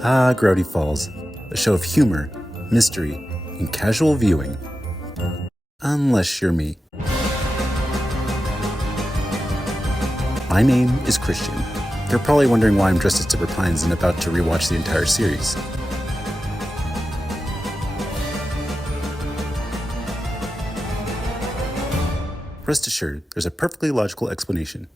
Gravity Falls, a show of humor, mystery, and casual viewing. Unless you're me. My name is Christian. You're probably wondering why I'm dressed as Tipper Pines and about to rewatch the entire series. Rest assured, there's a perfectly logical explanation.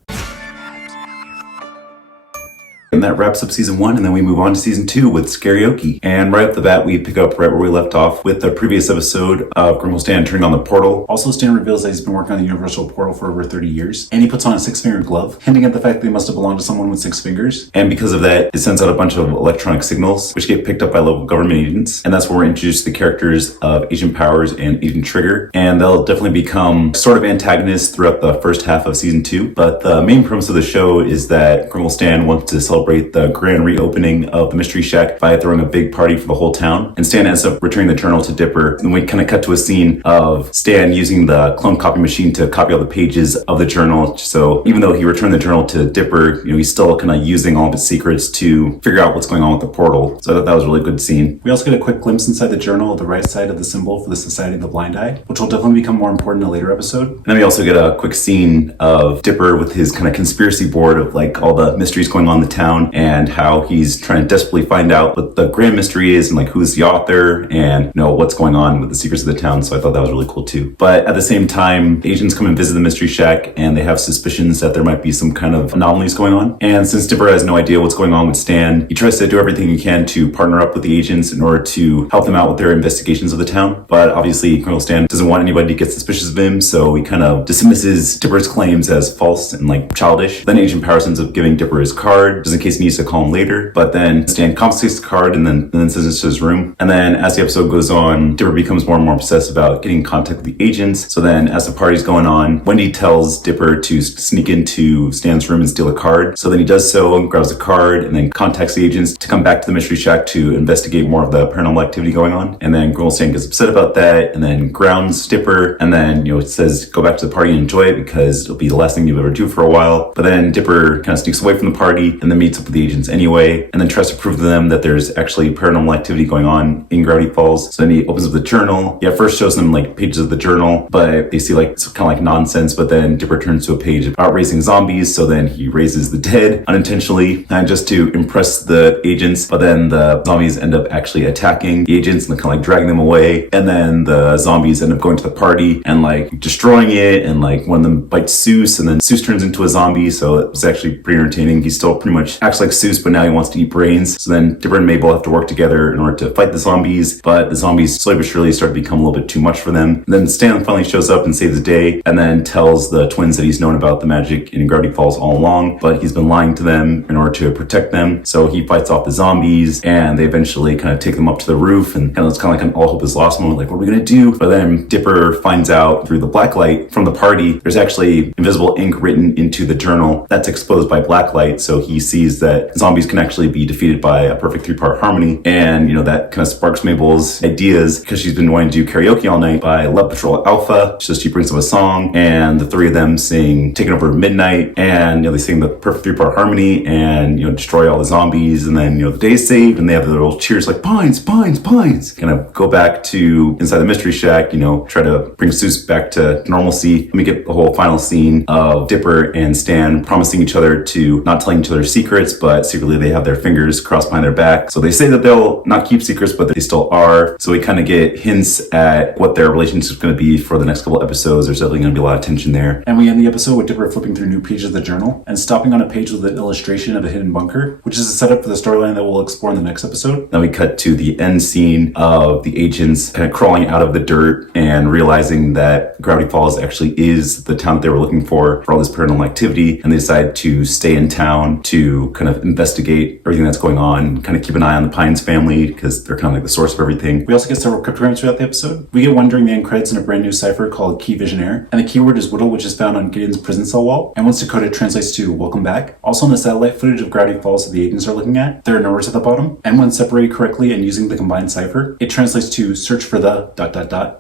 And that wraps up season 1, and then we move on to season 2 with Scary-Oke. And right off the bat, we pick up right where we left off with the previous episode of Grandma Stan turning on the portal. Also, Stan reveals that he's been working on the universal portal for over 30 years, and he puts on a 6-finger glove, hinting at the fact that he must have belonged to someone with 6 fingers. And because of that, it sends out a bunch of electronic signals, which get picked up by local government agents. And that's where we're introduced to the characters of Agent Powers and Agent Trigger. And they'll definitely become sort of antagonists throughout the first half of season 2. But the main premise of the show is that Grandma Stan wants to celebrate the grand reopening of the Mystery Shack by throwing a big party for the whole town. And Stan ends up returning the journal to Dipper. And we kind of cut to a scene of Stan using the clone copy machine to copy all the pages of the journal. So even though he returned the journal to Dipper, he's still kind of using all of his secrets to figure out what's going on with the portal. So I thought that was a really good scene. We also get a quick glimpse inside the journal of the right side of the symbol for the Society of the Blind Eye, which will definitely become more important in a later episode. And then we also get a quick scene of Dipper with his kind of conspiracy board of like all the mysteries going on in the town and how he's trying to desperately find out what the grand mystery is and like who's the author and what's going on with the secrets of the town. So I thought that was really cool too. But at the same time, agents come and visit the Mystery Shack and they have suspicions that there might be some kind of anomalies going on. And since Dipper has no idea what's going on with Stan, he tries to do everything he can to partner up with the agents in order to help them out with their investigations of the town. But obviously, Colonel Stan doesn't want anybody to get suspicious of him, so he kind of dismisses Dipper's claims as false and like childish. Then Agent Powers ends up giving Dipper his card just in case he needs to call him later. But then Stan confiscates the card and then sends it to his room. And then as the episode goes on, Dipper becomes more and more obsessed about getting in contact with the agents. So then as the party's going on, Wendy tells Dipper to sneak into Stan's room and steal a card. So then he does so and grabs the card and then contacts the agents to come back to the Mystery Shack to investigate more of the paranormal activity going on. And then Colonel Stan gets upset about that and then grounds Dipper and then, it says go back to the party and enjoy it because it'll be the last thing you'll ever do for a while. But then Dipper kind of sneaks away from the party and then meets up with the agents anyway and then tries to prove to them that there's actually paranormal activity going on in Gravity Falls. So then he opens up the journal. He at first shows them like pages of the journal, but they see like it's kind of like nonsense. But then Dipper turns to a page about raising zombies. So then he raises the dead unintentionally and just to impress the agents. But then the zombies end up actually attacking the agents and kind of like dragging them away. And then the zombies end up going to the party and like destroying it. And like one of them bites Seuss and then Seuss turns into a zombie. So it was actually pretty entertaining. He still pretty much acts like Seuss, but now he wants to eat brains. So then Dipper and Mabel have to work together in order to fight the zombies, but the zombies slowly but surely start to become a little bit too much for them. And then Stan finally shows up and saves the day and then tells the twins that he's known about the magic in Gravity Falls all along, but he's been lying to them in order to protect them. So he fights off the zombies and they eventually kind of take them up to the roof and it's kind of like an all hope is lost moment, like what are we gonna do? But then Dipper finds out through the black light from the party, there's actually invisible ink written into the journal that's exposed by black light. So he sees that zombies can actually be defeated by a perfect 3-part harmony. And, that kind of sparks Mabel's ideas because she's been wanting to do karaoke all night by Love Patrol Alpha. So she brings up a song and the three of them sing Taking Over Midnight and, they sing the perfect 3-part harmony and, destroy all the zombies. And then, the day's saved and they have the little cheers like Pines, Pines, Pines. Kind of go back to inside the Mystery Shack, try to bring Seuss back to normalcy. Let me get the whole final scene of Dipper and Stan promising each other to not telling each other secrets, but secretly they have their fingers crossed behind their back. So they say that they'll not keep secrets, but they still are. So we kind of get hints at what their relationship is going to be for the next couple episodes. There's definitely going to be a lot of tension there. And we end the episode with Dipper flipping through new pages of the journal and stopping on a page with an illustration of a hidden bunker, which is a setup for the storyline that we'll explore in the next episode. Then we cut to the end scene of the agents kind of crawling out of the dirt and realizing that Gravity Falls actually is the town that they were looking for all this paranormal activity. And they decide to stay in town to kind of investigate everything that's going on, kind of keep an eye on the Pines family because they're kind of like the source of everything. We also get several cryptograms throughout the episode. We get one during the end credits in a brand new cipher called Key Visionaire, and the keyword is Whittle, which is found on Gideon's prison cell wall, and once decoded translates to Welcome Back. Also in the satellite footage of Gravity Falls that the agents are looking at, there are numbers at the bottom, and when separated correctly and using the combined cipher, it translates to search for the ...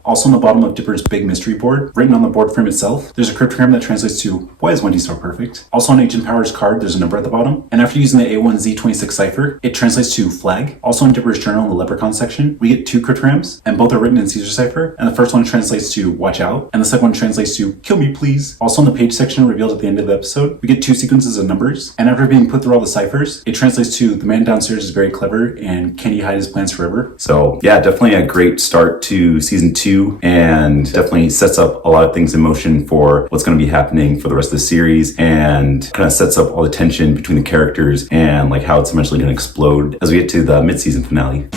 Also on the bottom of Dipper's big mystery board, written on the board frame itself, there's a cryptogram that translates to why is Wendy so perfect? Also on Agent Powers' card, there's a number at the bottom, and and after using the A1Z26 cipher, it translates to flag. Also in Dipper's journal in the leprechaun section, we get 2 cryptograms, and both are written in Caesar cipher, and the first one translates to watch out, and the second one translates to kill me please. Also in the page section revealed at the end of the episode, we get 2 sequences of numbers, and after being put through all the ciphers, it translates to the man downstairs is very clever, and can he hide his plans forever? So yeah, definitely a great start to season 2, and definitely sets up a lot of things in motion for what's going to be happening for the rest of the series, and kind of sets up all the tension between the characters and like how it's eventually going to explode as we get to the mid-season finale.